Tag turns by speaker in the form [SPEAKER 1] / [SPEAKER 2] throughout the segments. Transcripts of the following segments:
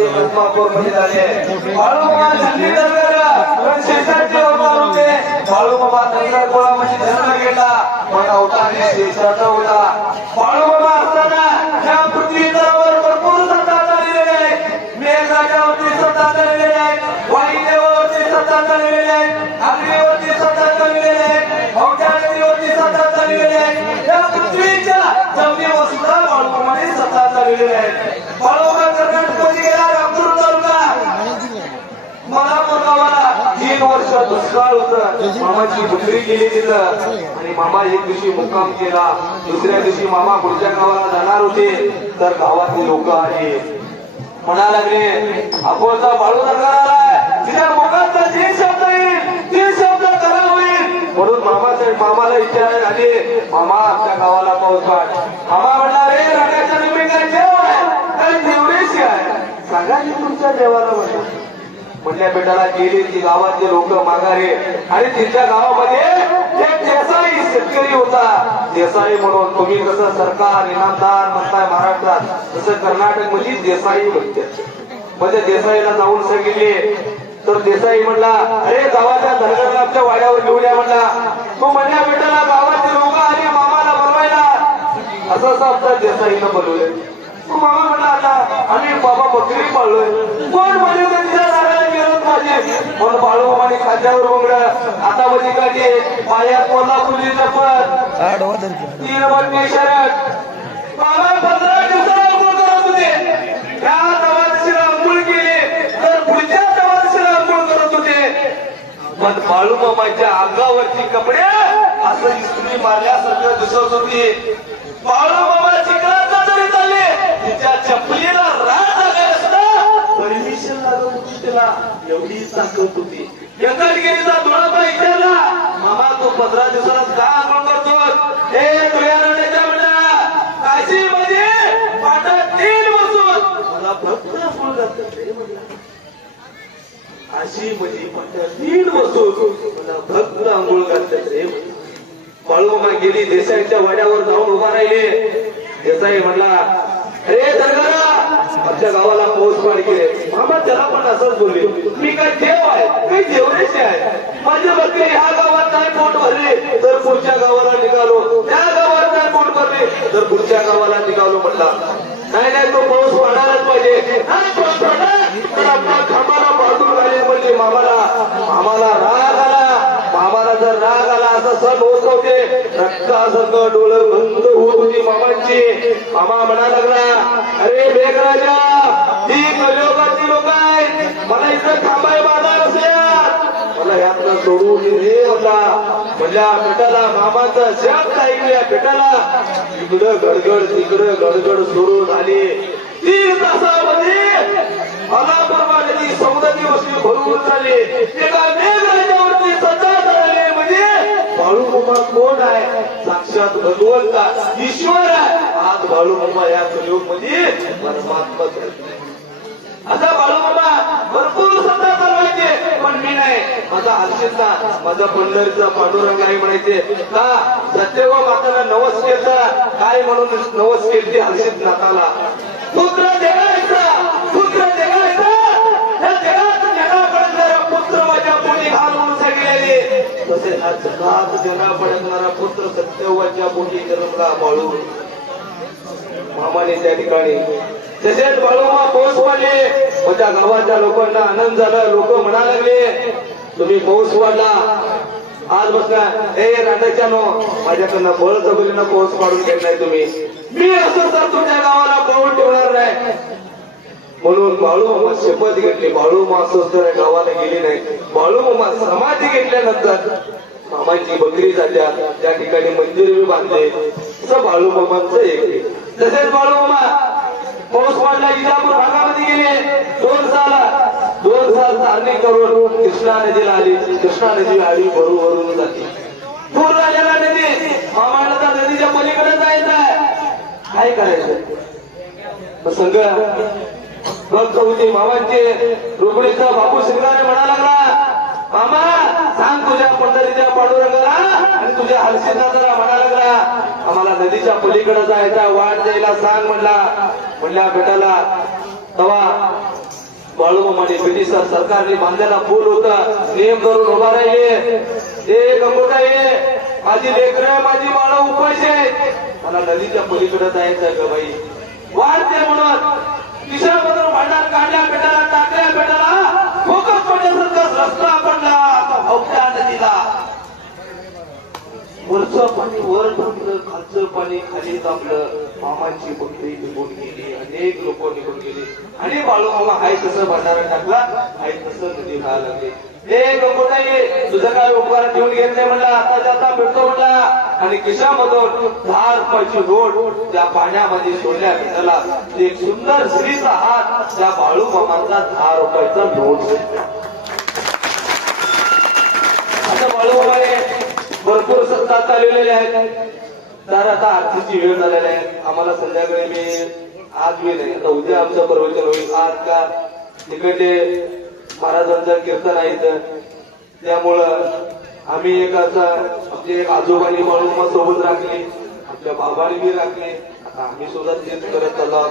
[SPEAKER 1] ते पद्मापूरमध्ये झाले शेषाचे होणार होते जन्म घेतला पण होता असताना या भरपूर सत्ता चाललेल्या आहे. मेघराजावरती सत्ता चाललेल्या आहेत वायुदेवावरती सत्ता सत्ता सत्ता या पृथ्वीच्या जमिनीवर सुद्धा बाळूमामाने सत्ता चाललेल्या आहे. बाळूमामा कर्नाटकमध्ये गेला रामपूर तालुका मला तीन वर्ष दुष्काळ होत मामाची बुकरी गेली तिथं आणि मामा एक दिवशी मुक्काम केला दुसऱ्या दिवशी मामा पुढच्या गावाला जाणार होते तर गावातले लोक आले म्हणा लागले अकोलचा बाळू दरबार आलाय तिच्या जे शब्द येईल ते शब्द खरा होईल म्हणून मामाचे मामाला विचारायला आले मामा आमच्या गावाला पाऊस मामा म्हणला रे राण्याच्या तुम्ही काय देव आहे काय देवरेशी आहे सांगा तुमच्या देवाला म्हणा म्हणल्या बेटाला गेली ती गावातले लोक माघारे. आणि तिच्या गावामध्ये देसाई शेतकरी होता. देसाई म्हणून तुम्ही कसं सरकार इनामदार म्हणताय महाराष्ट्रात तसं कर्नाटकमध्ये देसाई म्हणते. म्हणजे देसाईला जाऊन सांगितले. तर देसाई म्हणला अरे गावाच्या धनगरला आमच्या वाड्यावर घेऊन या म्हणला. तो म्हणल्या बेटाला गावातले लोक आणि मामाला बनवायला असं असं आमच्या देसाईनं बनवलं मामा म्हणला आता आम्ही बाबा बकरी पाळलोय. कोण म्हणजे त्यांच्या दाराला गेलो माझे. म्हणून बाळू खांद्यावर उघड आता मध्ये काढले पायात
[SPEAKER 2] कोल्हापूरची चपत
[SPEAKER 1] तीन बटणी शरद. बाबा पंधरा दिवसाला अंघोळ करत होते या दवादशीला अंघोळ केली. तर पुढच्या दवादशीला अंघोळ करत होते. पण बाळूमामाच्या अंगावरची कपडे असं इस्त्री मारल्यासारखं दिसत होती. बाळू मामा चिखलाचा जरी चालले तिच्या चपलीला राग लागायला सुद्धा परमिशन लागत होती एवढी ताकद होती. यंगटगिरीचा धुळापा विचारला मामा तो पंधरा दिवसाला का आंघोळ करतो हे तुझ्या म्हणा काशी म्हणजे पाटा तीन बसून. मला भक्त आंघोळ करतात अशी म्हणजे पाटा तीन बसून. मला भक्त आंघोळ घालतात रे म्हणला. गेली देसाईच्या वाड्यावर जाऊन उभा राहिले. देसाई म्हणला अरे दरगारा आपल्या गावाला पोहोच पाणी केले. मामा त्याला पण असंच बोलले. मी काय देव आहे? काही देवरेचे आहे. माझे बघते ह्या गावात नाही पोट भरले तर पुढच्या गावाला निघालो. त्या गावात नाही पोट भरले तर पुढच्या गावाला निघालो म्हणला. नाही नाही तो पाऊस पडायलाच पाहिजे. नाही पाऊस पडला तर आपल्या खांबाला बाजून घाले म्हणजे मामाला मामाला राग आला मामाला जर राग आला असा सण होत. नव्हते रक्तासारखं डोळं बंद होत होती मामांची मामा म्हणा लागला अरे मेघराजा ही कलियोगाची लोक आहेत. मला इथं थांबाय बाजार असेल. मला यातनं सोडून रे होता. म्हणल्या पेटाला मामाचा शब्द ऐकल्या पेटाला इकडं गडगड तिकडं गडगड सुरू झाली तीन तासामध्ये मला परवा नदी समुद्राची वस्ती भरून झाली एका मेघराजावरती राजावरती सज्ज म्हणजे कोण आहे? साक्षात भगवंता ईश्वर आहे. आज बाळू या कलियुगमध्ये परमात्मा असा बाळू भरपूर सत्ता चालवायचे पण मी नाही. माझा हर्षीचा माझा पंढरीचा पांडुरंग नाही म्हणायचे. का? सत्यव माताला नवस केलता? काय म्हणून नवस केली हर्षित नाताला पुत्र जगायचा तसे हा जगात जगा पडणारा पुत्र सत्यवाच्या पोटी जन्मला बाळू. मामाने त्या ठिकाणी तसेच बाळूमा पाऊस पडले माझ्या म्हणजे गावाच्या लोकांना आनंद झाला. लोक म्हणा लागले तुम्ही पाऊस वाढला आज बसला हे राजाच्या नो माझ्याकडनं बळ जबरीनं पाऊस पाडून घेत नाही तुम्ही. मी असं तर तुमच्या गावाला पाऊल ठेवणार नाही. म्हणून बाळूमामा शपथ घेतली. बाळू मासोस गावाला गेली नाही. बाळूमामा समाधी घेतल्यानंतर मामाची बकरी जात्या. त्या ठिकाणी मंदिर बी बांधले. असं बाळूमामांचं एक तसेच बाळूमामा पाऊस पडला इजापूर भागामध्ये गेले. दोन साल दोन साल सारणी करून कृष्णा नदीला आली. कृष्णा नदी आली भरू भरून जाते. पूर आलेला नदी. मामाला तर नदीच्या पलीकडे जायचं आहे. काय करायचं? मग संघ बघ चौथी मामांचे बापू शिंगराने म्हणा लागला मामा सांग तुझ्या पंढरीच्या पांडुरंगाला आणि तुझ्या हर्षिदाला म्हणा लागला आम्हाला नदीच्या पलीकडे जायचा वाट जायला सांग म्हणला. म्हणल्या बेटाला तवा बाळूमाने ब्रिटिश सरकारने बांधलेला पूल होता. नियम करून उभा राहिले. हे ये माझी लेकर माझी बाळ उपाशी आहेत. मला नदीच्या पलीकडे जायचं ग बाई. वाट दे म्हणून. किशोरमधून भांडार काढल्या पेटाला टाकल्या पेटाला फोकस पडल्यासारखा रस्ता पडला आता भावट्या वरचं पाणी वर थांबलं खालचं पाणी खाली थांबलं मामाची बकरी निघून गेली अनेक लोक निघून गेले. आणि बाळू मामा हाय तसं भंडारा टाकला हाय तसं नदी व्हायला लागले. हे लोक नाही तुझं काय उपकार घेऊन घेत नाही म्हणला आता जाता भेटतो म्हणला. आणि खिशामधून दहा रुपयाची रोड त्या पाण्यामध्ये सोडल्या भेटला. एक सुंदर स्त्रीचा हात त्या बाळू मामाचा दहा रुपयाचा नोट आता बाळूमामाने भरपूर सत्ता आहेत. तर आता आरतीची वेळ झालेली आहे. आम्हाला संध्याकाळी मी आज मी नाही. आता उद्या आमचं प्रवचन होईल. आज का तिकडे महाराजांचं कीर्तन आहे इथं. त्यामुळं आम्ही एक असं आमचे एक आजोबांनी बाळूमा सोबत राखली. आपल्या बाबाने बी राखली. आता आम्ही सुद्धा तेच करत चाललो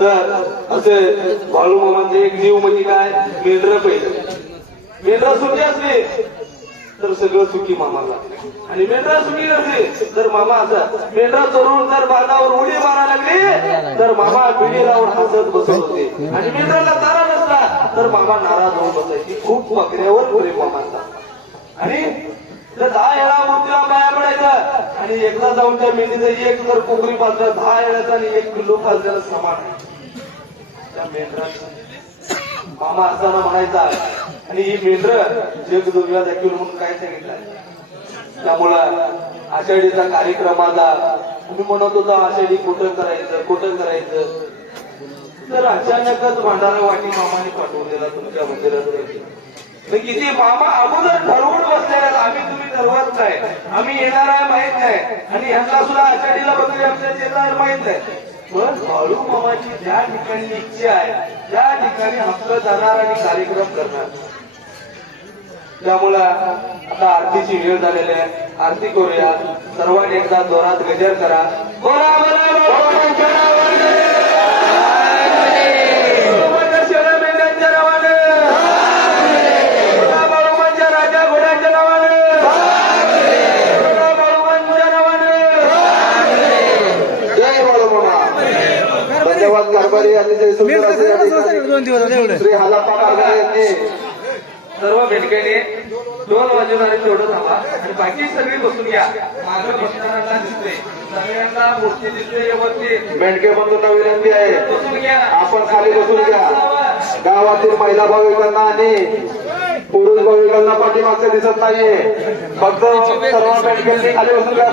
[SPEAKER 1] तर असे बाळूमामांचे एक जीव म्हणजे काय? मेंढर पाहिजे मेंढरा सुखी असली. तर सगळं सुखी मामाला. आणि मेंढरा सुखी नसली तर मामा असा. मेंढरा चोरून जर बांधावर उडी मारा लागली तर मामा पिढी हसत बसत होते. आणि मेंढराला तारा नसला तर मामा नाराज होऊन बसायची खूप बकऱ्यावर गोरे मामाचा. आणि जर दहा येळा मूर्तीला पाया पडायचं आणि एकदा जाऊन त्या मेंढीचं एक जर कोकरी पाजलं दहा वेळाचा आणि एक किलो पाजलेलं समान आहे. त्या मेंढरा मामा असताना म्हणायचा आणि ही मेंढर जग दुनिया म्हणून काय सांगितलं? त्यामुळं आषाढीचा कार्यक्रमाला तुम्ही म्हणत होता आषाढी कुठं करायचं कुठं करायचं? तर अचानकच भांडारा वाटी मामाने पाठवून दिला तुमच्या मंदिरात किती म्हणजे मामा अगोदर ठरवून बसले आम्ही तुम्ही ठरवत नाही. आम्ही येणार आहे माहीत नाही. आणि ह्यांना सुद्धा आषाढीला बदल आमच्या येणार माहीत नाही. पण बाळू मामाची ज्या ठिकाणी इच्छा आहे त्या ठिकाणी हक्क जाणार आणि कार्यक्रम करणार. त्यामुळं आता आरतीची वेळ झालेली आहे. आरती करूया. सर्वांनी एकदा जोरात गजर करा. बोला बोला
[SPEAKER 2] धन्यवाद कारभारी अतिशय सुंदर असे या ठिकाणी
[SPEAKER 3] दोन दिवस झाले एवढे.
[SPEAKER 2] श्री हालाप्पा कारभारी यांनी
[SPEAKER 1] सर्व भेटकेने दोन वाजून तेवढं थांबा. आणि बाकी सगळी बसून घ्या. माझं बसणाऱ्यांना दिसते सगळ्यांना गोष्टी दिसते व्यवस्थित.
[SPEAKER 2] मेंढके बंधूंना विनंती आहे.
[SPEAKER 1] बसून घ्या.
[SPEAKER 2] आपण खाली बसून घ्या. गावातील महिला भाविकांना आणि पुरुष भाविकांना पाठीमागचं दिसत नाहीये. फक्त सर्व मेंढक्यांनी खाली बसून घ्या.